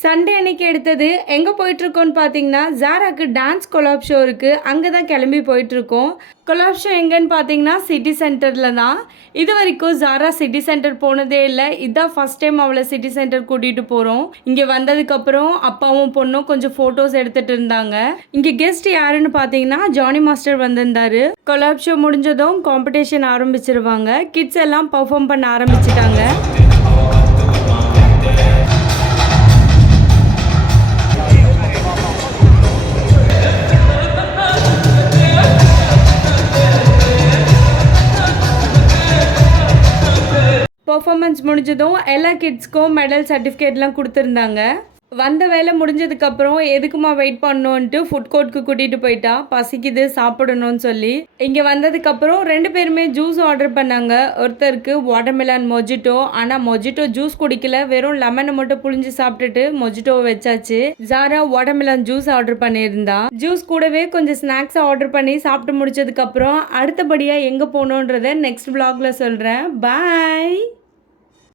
Sunday அன்னைக்கு எடுத்தது. எங்கே போயிட்டுருக்கோன்னு பார்த்தீங்கன்னா, ஜாராக்கு டான்ஸ் கொலாப் ஷோ இருக்குது. அங்கே தான் கிளம்பி போயிட்டுருக்கோம். கொலாப் ஷோ எங்கேன்னு பார்த்தீங்கன்னா, சிட்டி சென்டரில் தான். இது வரைக்கும் ஜாரா சிட்டி சென்டர் போனதே இல்லை. இதுதான் ஃபஸ்ட் டைம் அவளை சிட்டி சென்டர் கூட்டிகிட்டு போகிறோம். இங்கே வந்ததுக்கப்புறம் அப்பாவும் பொண்ணும் கொஞ்சம் ஃபோட்டோஸ் எடுத்துகிட்டு இருந்தாங்க. இங்கே கெஸ்ட் யாருன்னு பார்த்தீங்கன்னா, ஜானி மாஸ்டர் வந்திருந்தாரு. கொலாப் ஷோ முடிஞ்சதும் காம்படிஷன் ஆரம்பிச்சிருவாங்க. கிட்ஸ் எல்லாம் பர்ஃபார்ம் பண்ண ஆரம்பிச்சிட்டாங்க. பர்ஃபார்மன்ஸ் முடிஞ்சதும் எல்லா கிட்ஸ்க்கும் மெடல் சர்டிஃபிகேட்லாம் கொடுத்துருந்தாங்க. வந்த வேலை முடிஞ்சதுக்கப்புறம் எதுக்குமா வெயிட் பண்ணோன்ட்டு ஃபுட் கோர்ட்டுக்கு கூட்டிகிட்டு போயிட்டா. பசிக்குது சாப்பிடணும்னு சொல்லி. இங்கே வந்ததுக்கப்புறம் 2 பேருமே ஜூஸ் ஆர்டர் பண்ணாங்க. ஒருத்தருக்கு வாட்டர்மெலான் மொஜிட்டோ. ஆனால் மொஜிட்டோ ஜூஸ் குடிக்கல, வெறும் லெமனை மட்டும் புழிஞ்சு சாப்பிட்டுட்டு மொஜிட்டோவை வச்சாச்சு. ஜாரா வாட்டர்மெலான் ஜூஸ் ஆர்டர் பண்ணியிருந்தா. ஜூஸ் கூடவே கொஞ்சம் ஸ்நாக்ஸ் ஆர்டர் பண்ணி சாப்பிட்டு முடிச்சதுக்கப்புறம் அடுத்தபடியாக எங்கே போகணுன்றதை நெக்ஸ்ட் vlogல சொல்கிறேன். பாய்.